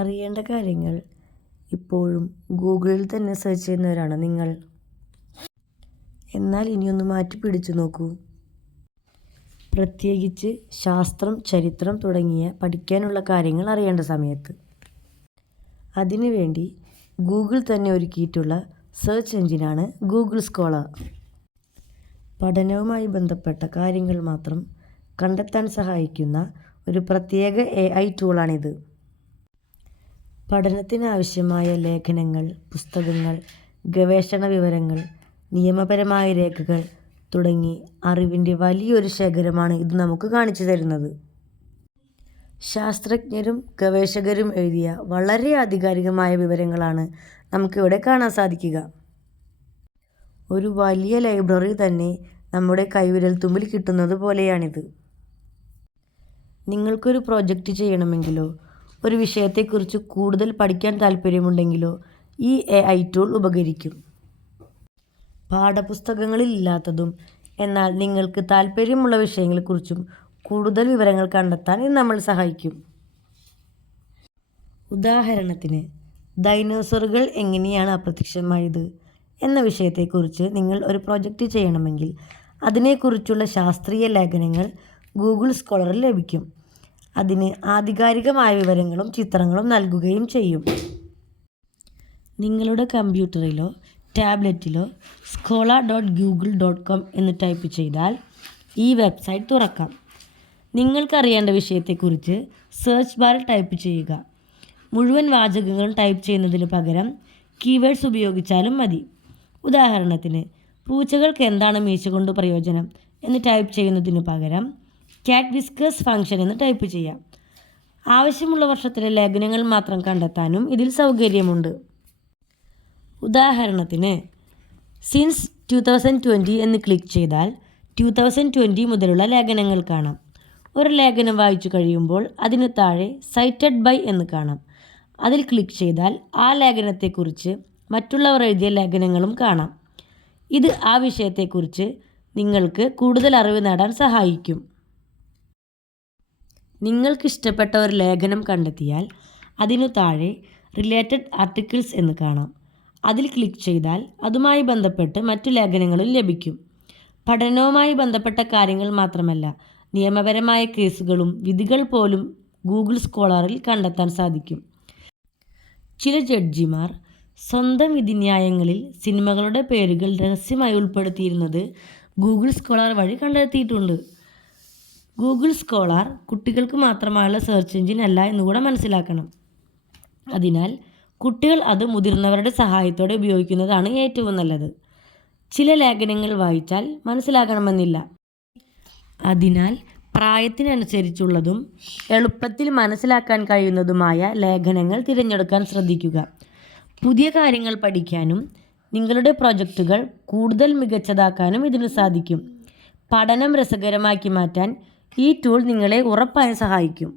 അറിയേണ്ട കാര്യങ്ങൾ ഇപ്പോഴും ഗൂഗിളിൽ തന്നെ സെർച്ച് ചെയ്യുന്നവരാണ് നിങ്ങൾ. എന്നാൽ ഇനിയൊന്ന് മാറ്റി പിടിച്ചു നോക്കൂ. പ്രത്യേകിച്ച് ശാസ്ത്രം, ചരിത്രം തുടങ്ങിയ പഠിക്കാനുള്ള കാര്യങ്ങൾ അറിയേണ്ട സമയത്ത്. അതിനുവേണ്ടി ഗൂഗിൾ തന്നെ ഒരുക്കിയിട്ടുള്ള സെർച്ച് എഞ്ചിനാണ് ഗൂഗിൾ സ്കോളർ. പഠനവുമായി ബന്ധപ്പെട്ട കാര്യങ്ങൾ മാത്രം കണ്ടെത്താൻ സഹായിക്കുന്ന ഒരു പ്രത്യേക AI ടൂളാണിത്. പഠനത്തിനാവശ്യമായ ലേഖനങ്ങൾ, പുസ്തകങ്ങൾ, ഗവേഷണ വിവരങ്ങൾ, നിയമപരമായ രേഖകൾ തുടങ്ങി അറിവിൻ്റെ വലിയൊരു ശേഖരമാണ് ഇത് നമുക്ക് കാണിച്ചു തരുന്നത്. ശാസ്ത്രജ്ഞരും ഗവേഷകരും എഴുതിയ വളരെ ആധികാരികമായ വിവരങ്ങളാണ് നമുക്കിവിടെ കാണാൻ സാധിക്കുക. ഒരു വലിയ ലൈബ്രറി തന്നെ നമ്മുടെ കൈവിരൽ തുമ്പിൽ കിട്ടുന്നത് പോലെയാണിത്. നിങ്ങൾക്കൊരു പ്രോജക്റ്റ് ചെയ്യണമെങ്കിലോ ഒരു വിഷയത്തെക്കുറിച്ച് കൂടുതൽ പഠിക്കാൻ താല്പര്യമുണ്ടെങ്കിലോ ഈ AI ടൂൾ ഉപകരിക്കും. പാഠപുസ്തകങ്ങളിൽ ഇല്ലാത്തതും എന്നാൽ നിങ്ങൾക്ക് താല്പര്യമുള്ള വിഷയങ്ങളെക്കുറിച്ചും കൂടുതൽ വിവരങ്ങൾ കണ്ടെത്താൻ ഇത് നമ്മളെ സഹായിക്കും. ഉദാഹരണത്തിന്, ഡൈനോസറുകൾ എങ്ങനെയാണ് അപ്രത്യക്ഷമായത് എന്ന വിഷയത്തെക്കുറിച്ച് നിങ്ങൾ ഒരു പ്രോജക്റ്റ് ചെയ്യണമെങ്കിൽ അതിനെക്കുറിച്ചുള്ള ശാസ്ത്രീയ ലേഖനങ്ങൾ ഗൂഗിൾ സ്കോളറിൽ ലഭിക്കും. അതിന് ആധികാരികമായ വിവരങ്ങളും ചിത്രങ്ങളും നൽകുകയും ചെയ്യും. നിങ്ങളുടെ കമ്പ്യൂട്ടറിലോ ടാബ്ലറ്റിലോ scholar.google.com എന്ന് ടൈപ്പ് ചെയ്താൽ ഈ വെബ്സൈറ്റ് തുറക്കാം. നിങ്ങൾക്കറിയേണ്ട വിഷയത്തെക്കുറിച്ച് സെർച്ച് ബാറിൽ ടൈപ്പ് ചെയ്യുക. മുഴുവൻ വാചകങ്ങളും ടൈപ്പ് ചെയ്യുന്നതിന് പകരം കീവേഡ്സ് ഉപയോഗിച്ചാലും മതി. ഉദാഹരണത്തിന്, പൂച്ചകൾക്ക് എന്താണ് മീശ കൊണ്ട് പ്രയോജനം എന്ന് ടൈപ്പ് ചെയ്യുന്നതിന് പകരം ക്യാറ്റ് വിസ്കേഴ്സ് ഫംഗ്ഷൻ എന്ന് ടൈപ്പ് ചെയ്യാം. ആവശ്യമുള്ള വർഷത്തിലെ ലേഖനങ്ങൾ മാത്രം കണ്ടെത്താനും ഇതിൽ സൗകര്യമുണ്ട്. ഉദാഹരണത്തിന്, സിൻസ് 2020 എന്ന് ക്ലിക്ക് ചെയ്താൽ 2020 മുതലുള്ള ലേഖനങ്ങൾ കാണാം. ഒരു ലേഖനം വായിച്ചു കഴിയുമ്പോൾ അതിനു താഴെ സൈറ്റഡ് ബൈ എന്ന് കാണാം. അതിൽ ക്ലിക്ക് ചെയ്താൽ ആ ലേഖനത്തെക്കുറിച്ച് മറ്റുള്ളവർ എഴുതിയ ലേഖനങ്ങളും കാണാം. ഇത് ആ വിഷയത്തെക്കുറിച്ച് നിങ്ങൾക്ക് കൂടുതൽ അറിവ് നേടാൻ സഹായിക്കും. നിങ്ങൾക്കിഷ്ടപ്പെട്ട ഒരു ലേഖനം കണ്ടെത്തിയാൽ അതിനു താഴെ റിലേറ്റഡ് ആർട്ടിക്കിൾസ് എന്ന് കാണാം. അതിൽ ക്ലിക്ക് ചെയ്താൽ അതുമായി ബന്ധപ്പെട്ട് മറ്റു ലേഖനങ്ങളും ലഭിക്കും. പഠനവുമായി ബന്ധപ്പെട്ട കാര്യങ്ങൾ മാത്രമല്ല, നിയമപരമായ കേസുകളും വിധികൾ പോലും ഗൂഗിൾ സ്കോളറിൽ കണ്ടെത്താൻ സാധിക്കും. ചില ജഡ്ജിമാർ സ്വന്തം വിധിന്യായങ്ങളിൽ സിനിമകളുടെ പേരുകൾ രഹസ്യമായി ഉൾപ്പെടുത്തിയിരുന്നത് ഗൂഗിൾ സ്കോളർ വഴി കണ്ടെത്തിയിട്ടുണ്ട്. ഗൂഗിൾ സ്കോളർ കുട്ടികൾക്ക് മാത്രമായുള്ള സെർച്ച് എഞ്ചിൻ അല്ല എന്നുകൂടെ മനസ്സിലാക്കണം. അതിനാൽ കുട്ടികൾ അത് മുതിർന്നവരുടെ സഹായത്തോടെ ഉപയോഗിക്കുന്നതാണ് ഏറ്റവും നല്ലത്. ചില ലേഖനങ്ങൾ വായിച്ചാൽ മനസ്സിലാകണമെന്നില്ല. അതിനാൽ പ്രായത്തിനനുസരിച്ചുള്ളതും എളുപ്പത്തിൽ മനസ്സിലാക്കാൻ കഴിയുന്നതുമായ ലേഖനങ്ങൾ തിരഞ്ഞെടുക്കാൻ ശ്രദ്ധിക്കുക. പുതിയ കാര്യങ്ങൾ പഠിക്കാനും നിങ്ങളുടെ പ്രൊജക്റ്റുകൾ കൂടുതൽ മികച്ചതാക്കാനും ഇതിന് സാധിക്കും. പഠനം രസകരമാക്കി മാറ്റാൻ ഈ ടൂൾ നിങ്ങളെ ഉറപ്പായും സഹായിക്കും.